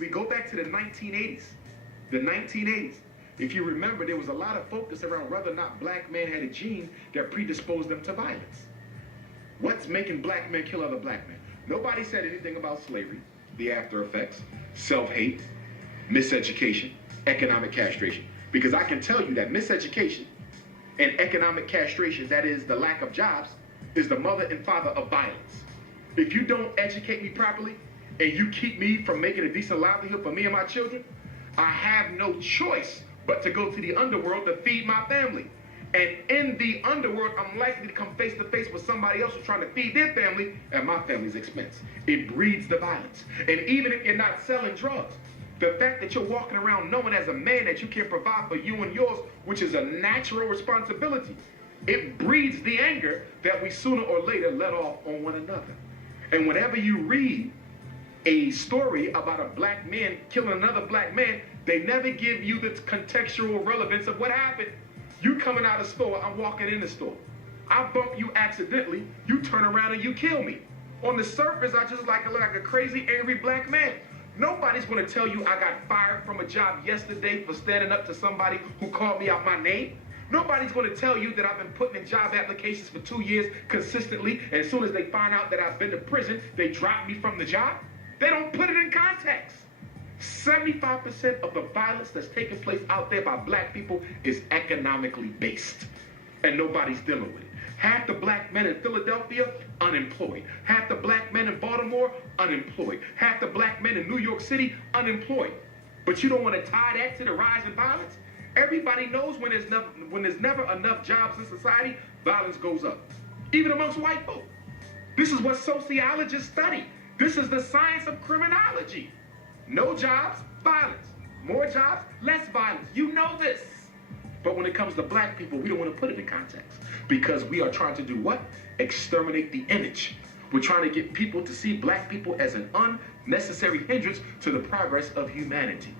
We go back to the 1980s. The 1980s. If you remember, there was a lot of focus around whether or not black men had a gene that predisposed them to violence. What's making black men kill other black men? Nobody said anything about slavery, the after effects, self-hate, miseducation, economic castration. Because I can tell you that miseducation and economic castration, that is the lack of jobs, is the mother and father of violence. If you don't educate me properly and you keep me from making a decent livelihood for me and my children, I have no choice but to go to the underworld to feed my family. And in the underworld, I'm likely to come face to face with somebody else who's trying to feed their family at my family's expense. It breeds the violence. And even if you're not selling drugs, the fact that you're walking around knowing as a man that you can provide for you and yours, which is a natural responsibility, it breeds the anger that we sooner or later let off on one another. And whenever you read a story about a black man killing another black man, they never give you the contextual relevance of what happened. You coming out of the store, I'm walking in the store. I bump you accidentally, you turn around and you kill me. On the surface, I just look like a crazy, angry black man. Nobody's gonna tell you I got fired from a job yesterday for standing up to somebody who called me out my name. Nobody's gonna tell you that I've been putting in job applications for 2 years consistently, and as soon as they find out that I've been to prison, they drop me from the job. They don't put it in context. 75% of the violence that's taking place out there by black people is economically based, and nobody's dealing with it. Half the black men in Philadelphia, unemployed. Half the black men in Baltimore, unemployed. Half the black men in New York City, unemployed. But you don't want to tie that to the rise in violence? Everybody knows when there's never enough jobs in society, violence goes up, even amongst white folk. This is what sociologists study. This is the science of criminology. No jobs, violence. More jobs, less violence. You know this. But when it comes to black people, we don't want to put it in context because we are trying to do what? Exterminate the image. We're trying to get people to see black people as an unnecessary hindrance to the progress of humanity.